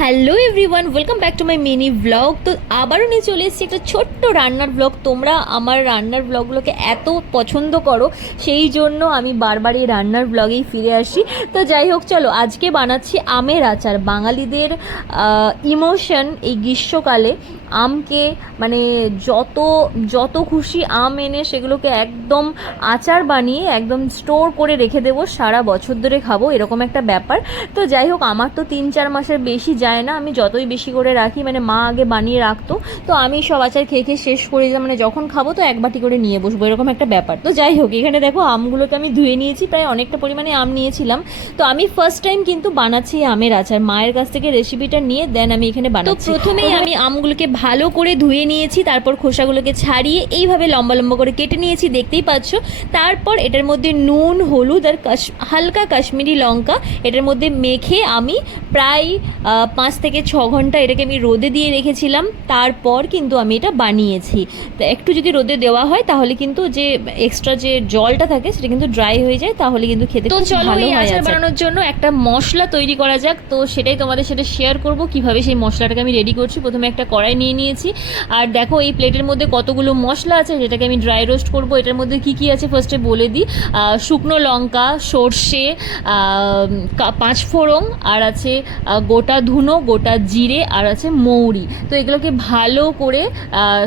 Hello everyone welcome back to my mini vlog তো আবারও নিয়ে চলে এসেছি একটা ছোট্ট রান্নার ব্লগ তোমরা আমার রান্নার ব্লগগুলোকে এত পছন্দ করো, সেই জন্য আমি বারবার এই রান্নার ব্লগেই ফিরে আসি। তো যাই হোক, চলো আজকে বানাচ্ছি আমের আচার। বাঙালিদের ইমোশন এই গ্রীষ্মকালে আমকে মানে যত যত খুশি আম এনে সেগুলোকে একদম আচার বানিয়ে একদম স্টোর করে রেখে দেবো, সারা বছর ধরে খাব, এরকম একটা ব্যাপার। তো যাই হোক, আমার তো তিন চার মাসের বেশি যায় না আমি যতই বেশি করে রাখি মানে মা আগে বানিয়ে রাখতো তো আমি সব আচার খেয়ে খেয়ে শেষ করে দিতাম মানে যখন খাব তো এক বাটি করে নিয়ে বসবো এরকম একটা ব্যাপার। তো যাই হোক এখানে দেখো আমগুলোকে আমি ধুয়ে নিয়েছি প্রায় অনেকটা পরিমাণে আম নিয়েছিলাম। তো আমি ফার্স্ট টাইম কিন্তু বানাচ্ছি আমের আচার মায়ের কাছ থেকে রেসিপিটা নিয়ে দেন আমি এখানে বানাচ্ছি। তো প্রথমেই আমি আমগুলোকে ভালো করে ধুয়ে নিয়েছি তারপর খোসাগুলোকে ছাড়িয়ে এইভাবে লম্বা লম্বা করে কেটে নিয়েছি দেখতেই পাচ্ছ। তারপর এটার মধ্যে নুন হলুদ আর কাশ হালকা কাশ্মীরি লঙ্কা এটার মধ্যে মেখে আমি প্রায় পাঁচ থেকে ছ ঘণ্টা এটাকে আমি রোদে দিয়ে রেখেছিলাম তারপর কিন্তু আমি এটা বানিয়েছি। তো একটু যদি রোদে দেওয়া হয় তাহলে কিন্তু যে এক্সট্রা যে জলটা থাকে সেটা কিন্তু ড্রাই হয়ে যায় তাহলে কিন্তু খেতে তো চলো এই আচার বানানোর জন্য একটা মশলা তৈরি করা যাক। তো সেটাই তোমাদের সাথে শেয়ার করব কীভাবে সেই মশলাটাকে আমি রেডি করছি। প্রথমে একটা কড়াই নিয়ে নিয়েছি। আর দেখো এই প্লেটের মধ্যে কতগুলো মশলা আছে যেটাকে আমি ড্রাই রোস্ট করব। এটার মধ্যে কি কি আছে ফার্স্টে বলে দিই। শুকনো লঙ্কা সর্ষে আহ, কা- পাঁচ ফোড়ন আর আছে গোটা ধুনো গোটা জিরে আর আছে মৌরি। তো এগুলোকে ভালো করে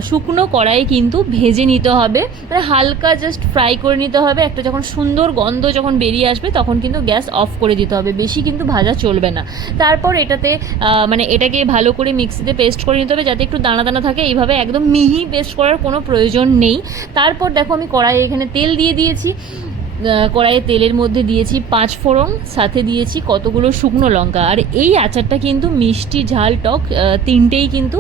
শুকনো কড়াইয়ে কিন্তু ভেজে নিতে হবে। মানে হালকা জাস্ট ফ্রাই করে নিতে হবে। একটা যখন সুন্দর গন্ধ যখন বেরিয়ে আসবে, তখন কিন্তু গ্যাস অফ করে দিতে হবে। বেশি কিন্তু ভাজা চলবে না। তারপর এটাতে মানে এটাকে ভালো করে মিক্সিতে পেস্ট করে নিতে হবে যাতে একটু দানা দানা থাকে। এইভাবে একদম মিহি পেস্ট করার কোনো প্রয়োজন নেই। তারপর দেখো আমি কড়াইয়ে এখানে তেল দিয়ে দিয়েছি। কড়াইয়ে তেলের মধ্যে দিয়েছি পাঁচ ফোড়ন, সাথে দিয়েছি কতগুলো শুকনো লঙ্কা। আর এই আচারটা কিন্তু মিষ্টি ঝাল টক তিনটেই কিন্তু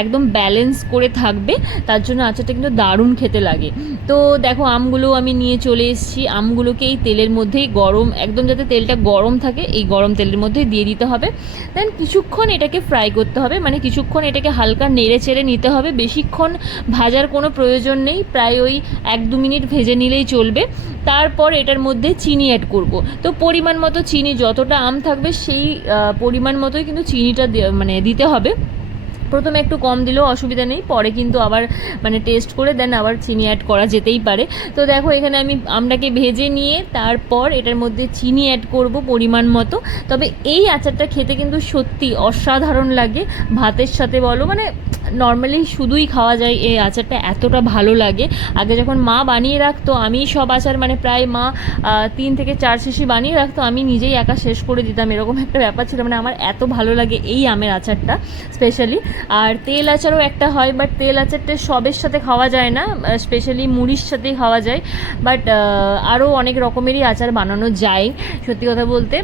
একদম ব্যালেন্স করে থাকবে। তার জন্য আচারটা কিন্তু দারুণ খেতে লাগে। তো দেখো, আমগুলো আমি নিয়ে চলে এসেছি। আমগুলোকে এই তেলের মধ্যেই গরম, একদম যাতে তেলটা গরম থাকে, এই গরম তেলের মধ্যে দিয়ে দিতে হবে। দেন কিছুক্ষণ এটাকে ফ্রাই করতে হবে। মানে কিছুক্ষণ এটাকে হালকা নেড়ে চেড়ে নিতে হবে। বেশিক্ষণ ভাজার কোনো প্রয়োজন নেই। প্রায় ওই এক দু মিনিট ভেজে নিলেই চলবে। তারপর এটার মধ্যে চিনি অ্যাড করব। তো পরিমাণ মতো চিনি যতটা আম থাকবে সেই পরিমাণ মতোই কিন্তু চিনিটা মানে দিতে হবে। প্রথমে একটু কম দিলেও অসুবিধা নেই, পরে কিন্তু আবার মানে টেস্ট করে দেন আবার চিনি অ্যাড করা যেতেই পারে। তো দেখো এখানে আমি আমটাকে ভেজে নিয়ে তারপর এটার মধ্যে চিনি অ্যাড করব পরিমাণ মতো। তবে এই আচারটা খেতে কিন্তু সত্যি অসাধারণ লাগে। ভাতের সাথে বলো মানে নর্মালি শুধুই খাওয়া যায় এই আচারটা, এতটা ভালো লাগে। আগে যখন মা বানিয়ে রাখতো, আমি সব আচার মানে প্রায় মা তিন থেকে চার শিশি বানিয়ে রাখতো, আমি নিজেই একা শেষ করে দিতাম। এরকম একটা ব্যাপার ছিল মানে আমার এত ভালো লাগে এই আমের আচারটা স্পেশালি আর তেল আচারও একটা হয় বাট তেল আচারটা সবের সাথে খাওয়া যায় না স্পেশালি মুড়ির সাথেই খাওয়া যায় বাট আরও অনেক রকমেরই আচার বানানো যায়, সত্যি কথা বলতে।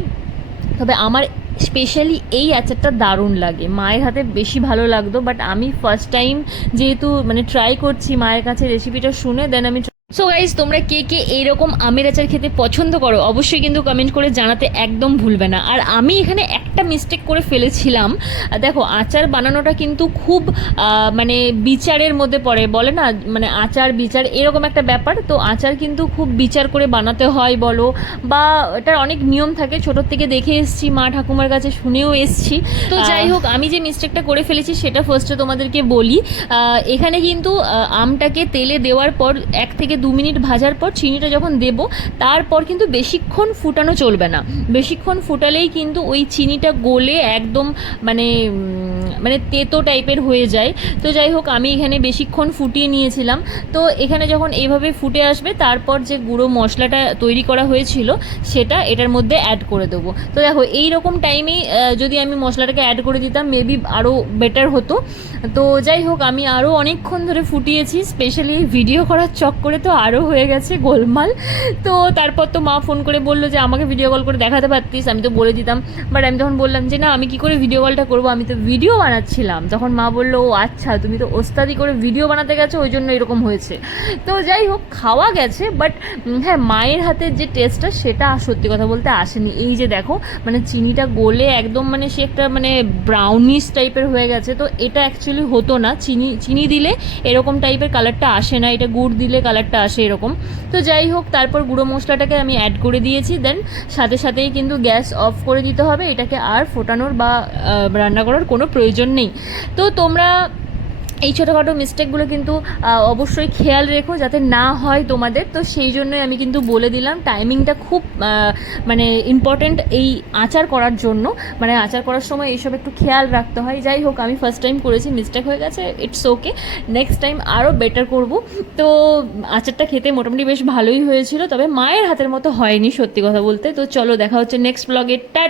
তবে আমার স্পেশালি এই আচারটা দারুণ লাগে, মায়ের হাতে বেশি ভালো লাগতো বাট আমি ফার্স্ট টাইম যেহেতু মানে ট্রাই করছি মায়ের কাছে রেসিপিটা শুনে দেন আমি সো গাইজ তোমরা কে কে এইরকম আমের আচার খেতে পছন্দ করো অবশ্যই কিন্তু কমেন্ট করে জানাতে একদম ভুলবে না। আর আমি এখানে একটা মিস্টেক করে ফেলেছিলাম। দেখো আচার বানানোটা কিন্তু খুব মানে বিচারের মধ্যে পড়ে বলে না? মানে আচার বিচার এরকম একটা ব্যাপার। তো আচার কিন্তু খুব বিচার করে বানাতে হয় বলো। বা এটার অনেক নিয়ম থাকে ছোটোর থেকে দেখে এসেছি মা ঠাকুমার কাছে শুনেও এসেছি। তো যাই হোক আমি যে মিস্টেকটা করে ফেলেছি সেটা ফার্স্টে তোমাদেরকে বলি। এখানে কিন্তু আমটাকে তেলে দেওয়ার পর এক থেকে দু মিনিট ভাজার পর চিনিটা যখন দেব, তারপর কিন্তু বেশিক্ষণ ফুটানো চলবে না। বেশিক্ষণ ফুটালেই কিন্তু ওই চিনিটা গলে একদম মানে মানে তেতো টাইপের হয়ে যায়। তো যাই হোক, আমি এখানে বেশিক্ষণ ফুটিয়ে নিয়েছিলাম। তো এখানে যখন এইভাবে ফুটে আসবে, তারপর যে গুঁড়ো মশলাটা তৈরি করা হয়েছিল, সেটা এটার মধ্যে অ্যাড করে দেবো। তো দেখো এই রকম টাইমেই যদি আমি মশলাটাকে অ্যাড করে দিতাম মেবি আরও বেটার হতো। তো যাই হোক, আমি আরও অনেকক্ষণ ধরে ফুটিয়েছি স্পেশালি ভিডিও করার চক্করে তো আরও হয়ে গেছে গোলমাল। তো তারপর তো মা ফোন করে বলল যে, আমাকে ভিডিও কল করে দেখাতে পারতিস? আমি তো বলে দিতাম। বাট আমি তখন বললাম যে, না, আমি কি করে ভিডিও কলটা করব? আমি তো ভিডিও বানাচ্ছিলাম। তখন মা বলল, ও আচ্ছা তুমি তো ওস্তাদি করে ভিডিও বানাতে গেছো, ওই জন্য এরকম হয়েছে। তো যাই হোক, খাওয়া গেছে বাট হ্যাঁ মায়ের হাতের যে টেস্টটা সেটা সত্যি কথা বলতে আসেনি। এই যে দেখো মানে চিনিটা গলে একদম মানে সে একটা মানে ব্রাউনিশ টাইপের হয়ে গেছে। তো এটা অ্যাকচুয়ালি হতো না। চিনি চিনি দিলে এরকম টাইপের কালারটা আসে না। এটা গুড় দিলে কালারটা আসে এরকম। তো যাই হোক, তারপর গুঁড়ো মশলাটাকে আমি অ্যাড করে দিয়েছি। দেন সাথে সাথেই কিন্তু গ্যাস অফ করে দিতে হবে। এটাকে আর ফোটানোর বা রান্না করার কোনো প্রয়োজন নেই। তো তোমরা এই ছোটোখাটো মিস্টেকগুলো কিন্তু অবশ্যই খেয়াল রেখো যাতে না হয় তোমাদের। তো সেই জন্যই আমি কিন্তু বলে দিলাম টাইমিংটা খুব মানে ইম্পর্ট্যান্ট এই আচার করার জন্য। মানে আচার করার সময় এইসব একটু খেয়াল রাখতে হয়। যাই হোক, আমি ফার্স্ট টাইম করেছি মিস্টেক হয়ে গেছে ইটস ওকে নেক্সট টাইম আরও বেটার করব। তো আচারটা খেতে মোটামুটি বেশ ভালোই হয়েছিল, তবে মায়ের হাতের মতো হয়নি সত্যি কথা বলতে। তো চলো দেখা হচ্ছে নেক্সট ব্লগে টাটা!